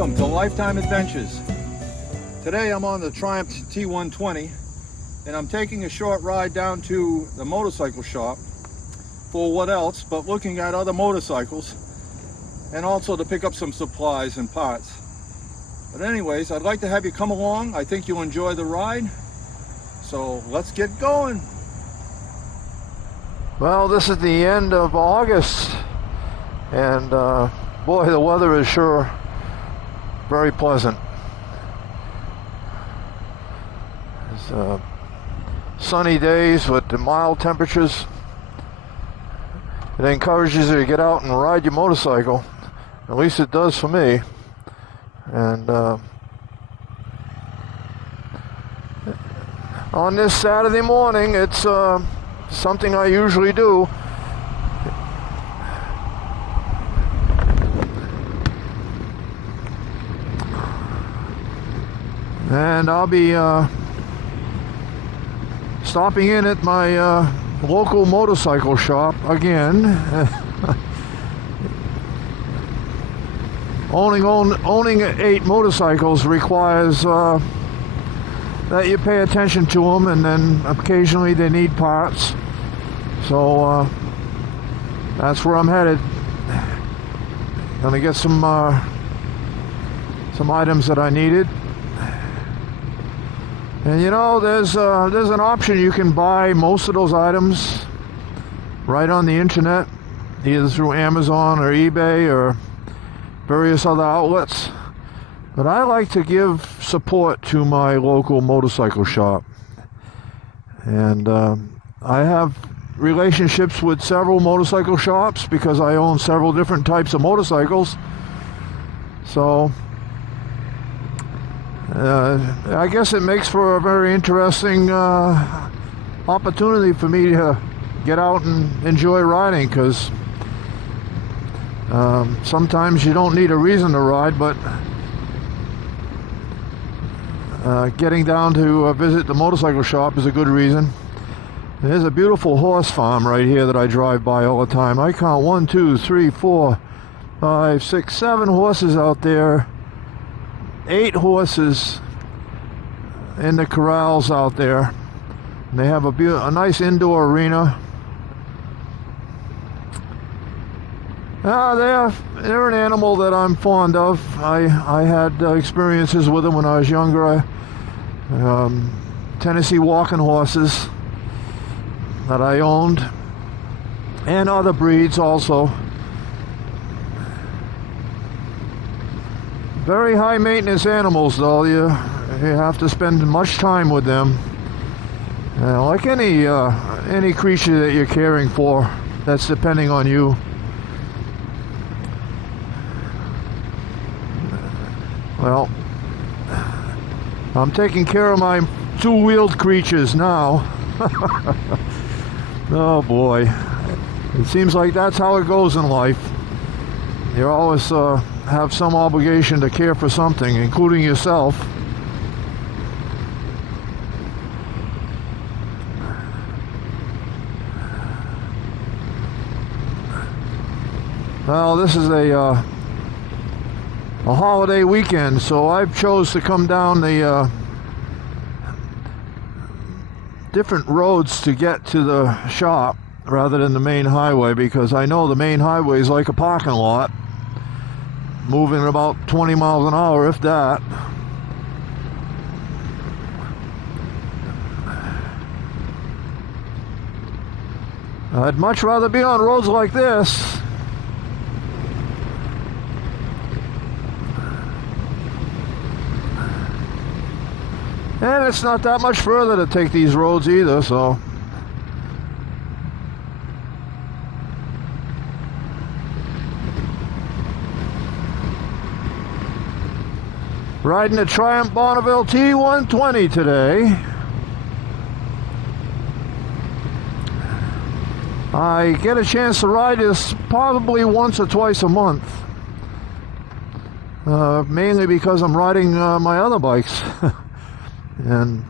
Welcome to Lifetime Adventures. Today I'm on the Triumph T120 and I'm taking a short ride down to the motorcycle shop for what else but looking at other motorcycles and also to pick up some supplies and parts. But anyways, I'd like to have you come along. I think you'll enjoy the ride. So let's get going. Well, this is the end of August and boy, the weather is sure very pleasant. It's sunny days with the mild temperatures. It encourages you to get out and ride your motorcycle. At least it does for me. And on this Saturday morning, it's something I usually do. And I'll be stopping in at my local motorcycle shop again. Owning 8 motorcycles requires that you pay attention to them, and then occasionally they need parts. So that's where I'm headed. Gonna get some items that I needed. And you know, there's an option. You can buy most of those items right on the internet, either through Amazon or eBay or various other outlets. But I like to give support to my local motorcycle shop. And I have relationships with several motorcycle shops because I own several different types of motorcycles. So I guess it makes for a very interesting opportunity for me to get out and enjoy riding, because sometimes you don't need a reason to ride, but getting down to visit the motorcycle shop is a good reason. There's a beautiful horse farm right here that I drive by all the time. I count 1, 2, 3, 4, 5, 6, 7 horses out there. 8 horses in the corrals out there. And they have a nice indoor arena. They're an animal that I'm fond of. I had experiences with them when I was younger. Tennessee walking horses that I owned, and other breeds also. Very high maintenance animals, though. You have to spend much time with them. Like any creature that you're caring for, that's depending on you. Well, I'm taking care of my 2-wheeled creatures now. Oh boy, it seems like that's how it goes in life. You always have some obligation to care for something, including yourself. Well, this is a holiday weekend, so I've chose to come down the different roads to get to the shop rather than the main highway, because I know the main highway is like a parking lot, moving about 20 miles an hour, if that. I'd much rather be on roads like this. And it's not that much further to take these roads either, so. Riding the Triumph Bonneville T120 today. I get a chance to ride this probably once or twice a month. Mainly because I'm riding my other bikes. And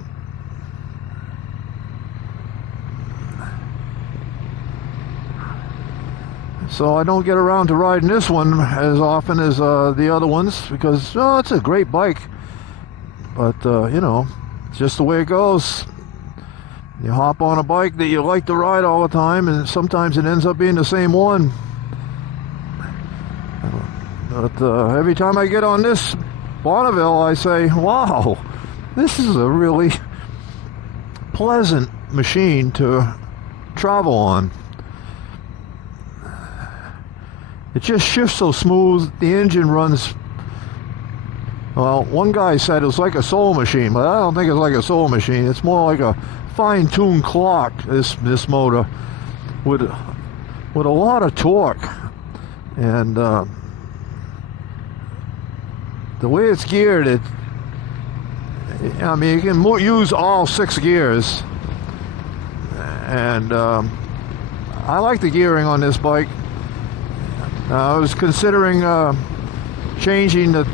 So I don't get around to riding this one as often as the other ones, because it's a great bike, but you know, it's just the way it goes. You hop on a bike that you like to ride all the time, and sometimes it ends up being the same one. But every time I get on this Bonneville, I say, wow, this is a really pleasant machine to travel on. It just shifts so smooth. The engine runs, well, one guy said it was like a soul machine, but I don't think it's like a soul machine. It's more like a fine-tuned clock, this motor, with a lot of torque. And the way it's geared, I mean, you can use all 6 gears. And I like the gearing on this bike. I was considering changing the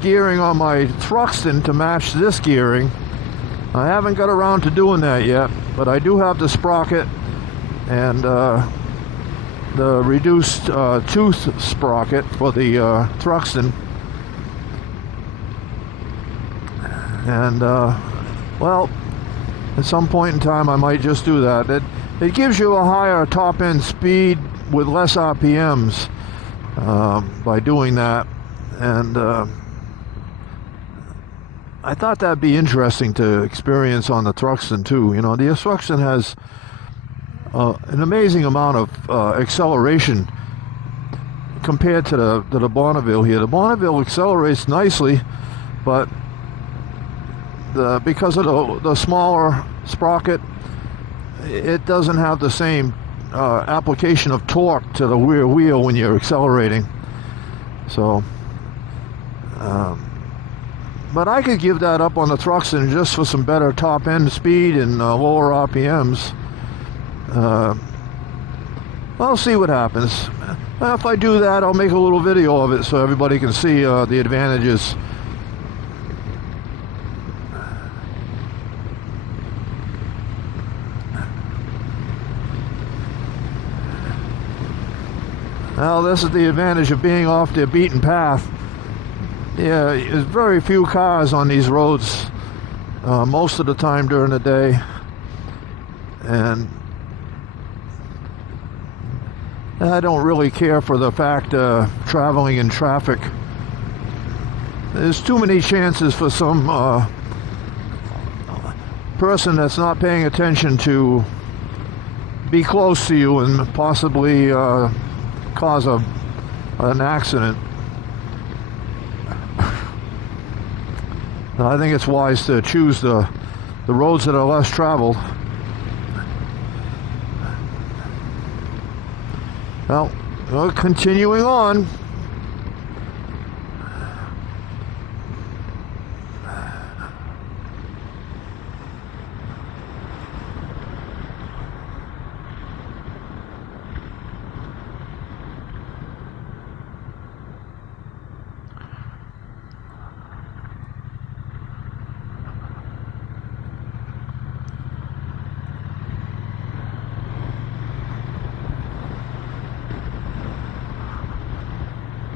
gearing on my Thruxton to match this gearing. I haven't got around to doing that yet, but I do have the sprocket and the reduced tooth sprocket for the Thruxton. And well, at some point in time I might just do that. It gives you a higher top end speed with less RPMs by doing that, and I thought that'd be interesting to experience on the Thruxton too. You know, the Thruxton has an amazing amount of acceleration compared to the Bonneville here. The Bonneville accelerates nicely, but because of the smaller sprocket, it doesn't have the same application of torque to the rear wheel when you're accelerating. So but I could give that up on the Thruxton just for some better top end speed and lower RPMs. I'll see what happens. If I do that, I'll make a little video of it so everybody can see the advantages. Well, this is the advantage of being off the beaten path. Yeah, there's very few cars on these roads most of the time during the day. And I don't really care for the fact of traveling in traffic. There's too many chances for some person that's not paying attention to be close to you and possibly cause an accident. I think it's wise to choose the roads that are less traveled. Well, continuing on.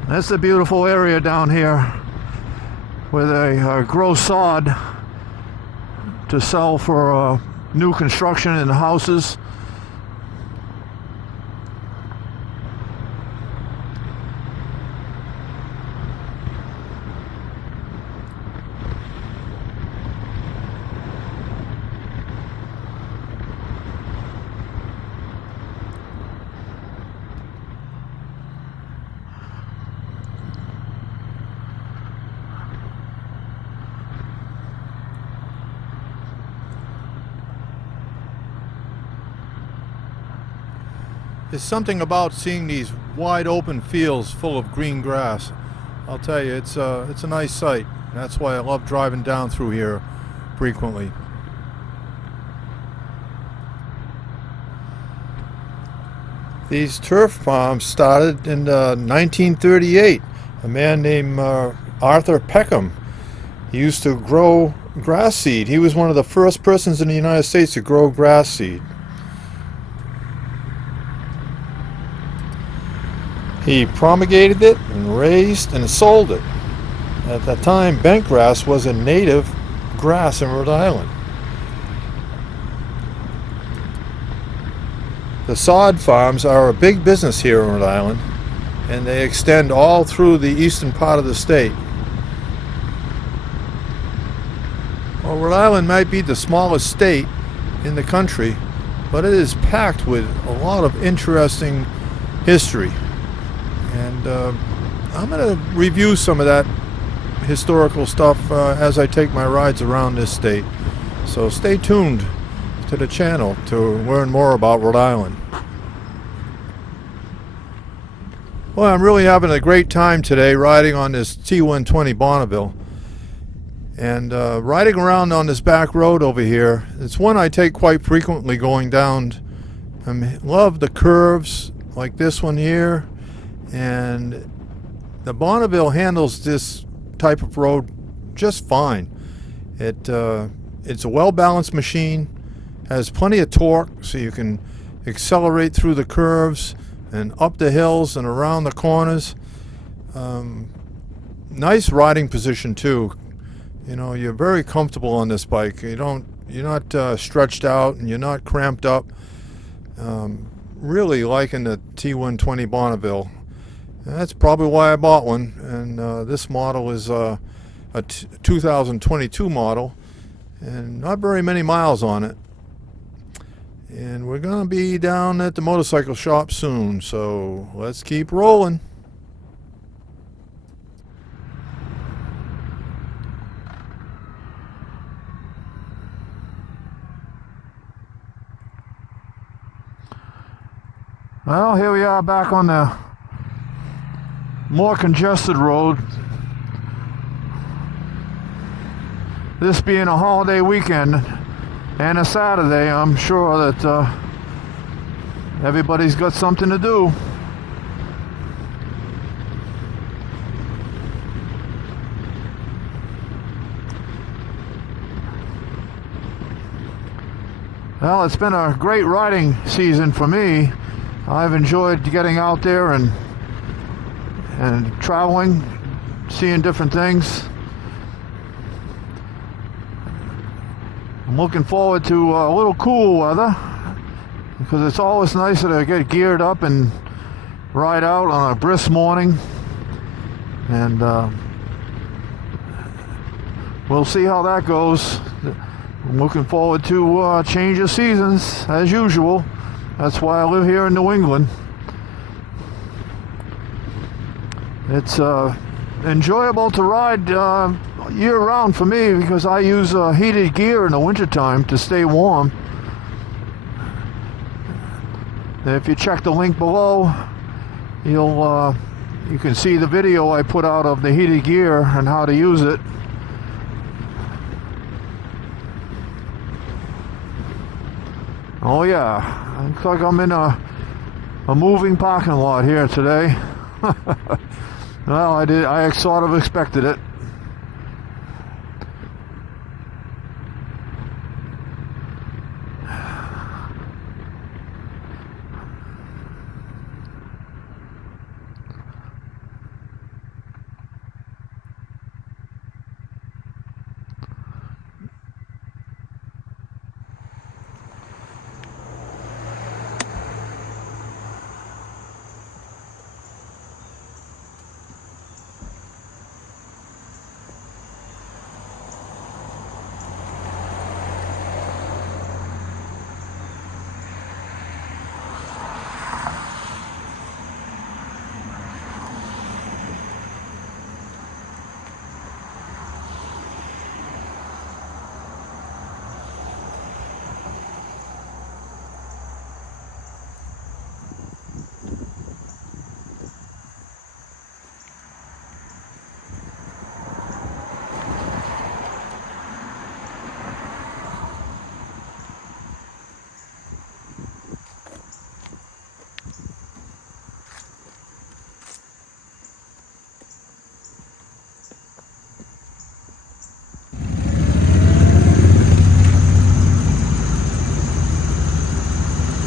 That's a beautiful area down here where they grow sod to sell for new construction in houses. There's something about seeing these wide open fields full of green grass. I'll tell you, it's a nice sight. That's why I love driving down through here frequently. These turf farms started in 1938. A man named Arthur Peckham. He used to grow grass seed. He was one of the first persons in the United States to grow grass seed. He promulgated it and raised and sold it. At that time, bent grass was a native grass in Rhode Island. The sod farms are a big business here in Rhode Island, and they extend all through the eastern part of the state. Well, Rhode Island might be the smallest state in the country, but it is packed with a lot of interesting history. And I'm going to review some of that historical stuff as I take my rides around this state. So stay tuned to the channel to learn more about Rhode Island. Well, I'm really having a great time today riding on this T120 Bonneville. And riding around on this back road over here, it's one I take quite frequently going down. I love the curves like this one here. And the Bonneville handles this type of road just fine. It's a well-balanced machine, has plenty of torque, so you can accelerate through the curves and up the hills and around the corners. Nice riding position too. You know, you're very comfortable on this bike. You're not stretched out and you're not cramped up. Really liking the T120 Bonneville. And that's probably why I bought one. And this model is a 2022 model, and not very many miles on it. And we're gonna be down at the motorcycle shop soon, so let's keep rolling. Well, here we are back on the more congested road. This being a holiday weekend and a Saturday, I'm sure that everybody's got something to do. Well, it's been a great riding season for me. I've enjoyed getting out there and traveling, seeing different things. I'm looking forward to a little cool weather, because it's always nicer to get geared up and ride out on a brisk morning. And we'll see how that goes. I'm looking forward to change of seasons as usual. That's why I live here in New England. It's enjoyable to ride year-round for me, because I use heated gear in the wintertime to stay warm. If you check the link below, you can see the video I put out of the heated gear and how to use it. Oh yeah, looks like I'm in a moving parking lot here today. Well, I sort of expected it.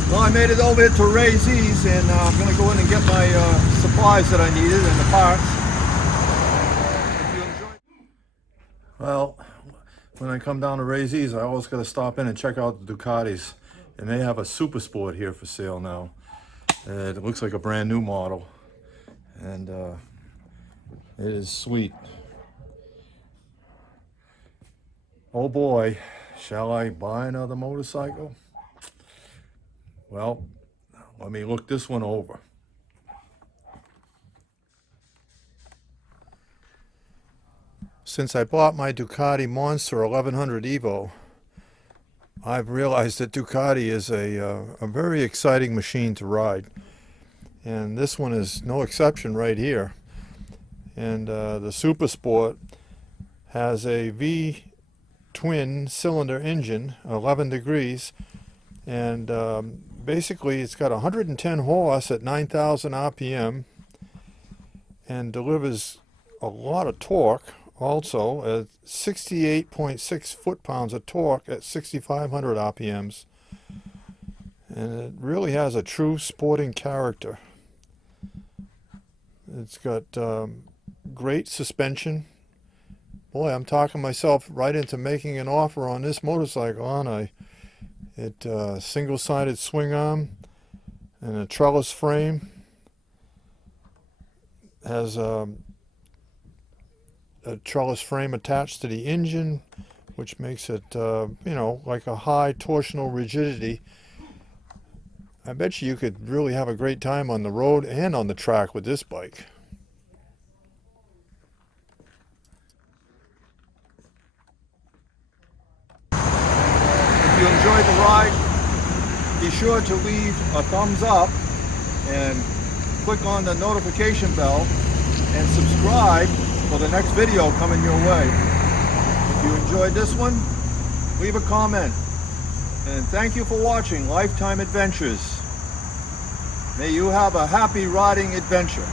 Well, I made it over to Ray's, and I'm going to go in and get my supplies that I needed and the parts. If you enjoyed... Well, when I come down to raise these, I always got to stop in and check out the Ducatis. And they have a SuperSport here for sale now. It looks like a brand new model. And it is sweet. Oh boy, shall I buy another motorcycle? Well, let me look this one over. Since I bought my Ducati Monster 1100 Evo, I've realized that Ducati is a very exciting machine to ride. And this one is no exception right here. And the SuperSport has a V-twin cylinder engine, 11 degrees, and basically it's got 110 horse at 9,000 RPM and delivers a lot of torque also at 68.6 foot-pounds of torque at 6,500 RPMs. And it really has a true sporting character. It's got great suspension. Boy, I'm talking myself right into making an offer on this motorcycle, aren't I? It single-sided swing arm and a trellis frame. Has a trellis frame attached to the engine, which makes it, you know, like a high torsional rigidity. I bet you could really have a great time on the road and on the track with this bike. If you enjoyed the ride, be sure to leave a thumbs up and click on the notification bell and subscribe for the next video coming your way. If you enjoyed this one, leave a comment. And thank you for watching Lifetime Adventures. May you have a happy riding adventure.